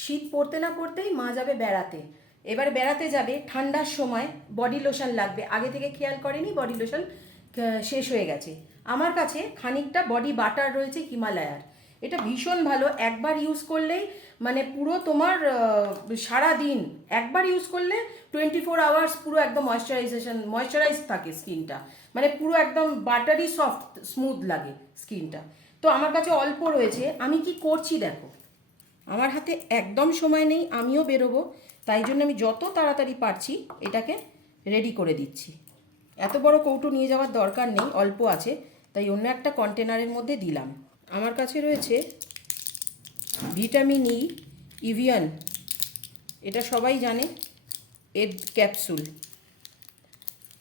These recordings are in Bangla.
শীত পড়তে না পড়তেই মা যাবে বেড়াতে। এবার বেড়াতে যাবে, ঠান্ডার সময় বডি লোশন লাগবে। আগে থেকে খেয়াল করেনি, বডি লোশন শেষ হয়ে গেছে। আমার কাছে খানিকটা বডি বাটার রয়েছে হিমালয়ার। এটা ভীষণ ভালো, একবার ইউজ করলেই মানে পুরো তোমার সারা দিন একবার ইউজ করলে 24 আওয়ার্স পুরো একদম ময়শ্চারাইজ থাকে স্কিনটা, মানে পুরো একদম বাটারি সফট স্মুথ লাগে স্কিনটা। তো আমার কাছে অল্প রয়েছে, আমি কি করছি দেখো, আমার হাতে একদম সময় নেই, আমিও বেরোবো, তাই জন্য আমি যত তাড়াতাড়ি পারছি এটাকে রেডি করে দিচ্ছি। এত বড় কৌটো নিয়ে যাওয়ার দরকার নেই, অল্প আছে, তাই অন্য একটা কন্টেনারের মধ্যে দিলাম। আমার কাছে রয়েছে ভিটামিন ইভিয়ান, এটা সবাই জানে, এর ক্যাপসুল।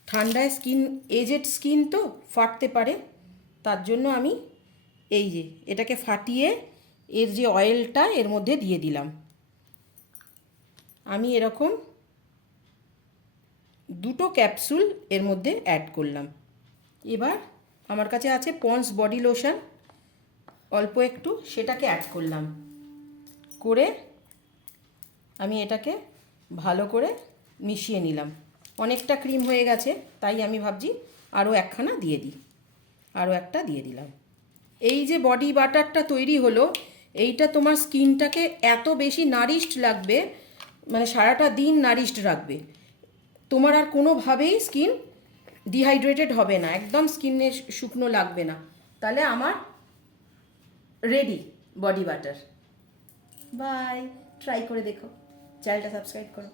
ঠান্ডায় স্কিন, এজেড স্কিন তো ফাটতে পারে, তার জন্য আমি এই যে এটাকে ফাটিয়ে এর যে অয়েলটা এর মধ্যে দিয়ে দিলাম। আমি এরকম 2টো ক্যাপসুল এর মধ্যে অ্যাড করলাম। এবার আমার কাছে আছে পন্ডস বডি লোশন, অল্প একটু সেটাকে অ্যাড করলাম, করে আমি এটাকে ভালো করে মিশিয়ে নিলাম। অনেকটা ক্রিম হয়ে গেছে, তাই আমি ভাবছি আরও একখানা দিয়ে দিই, আরও একটা দিয়ে দিলাম। এই যে বডি বাটারটা তৈরি হলো, এইটা তোমার স্কিনটাকে এত বেশি নারিশড লাগবে, মানে সারাটা দিন নারিশড রাখবে। তোমার আর কোনোভাবেই স্কিন ডিহাইড্রেটেড হবে না, একদম স্কিনে শুকনো লাগবে না। তাহলে আমার ready body butter. Bye, try করে দেখো, চ্যানেলটা সাবস্ক্রাইব করো।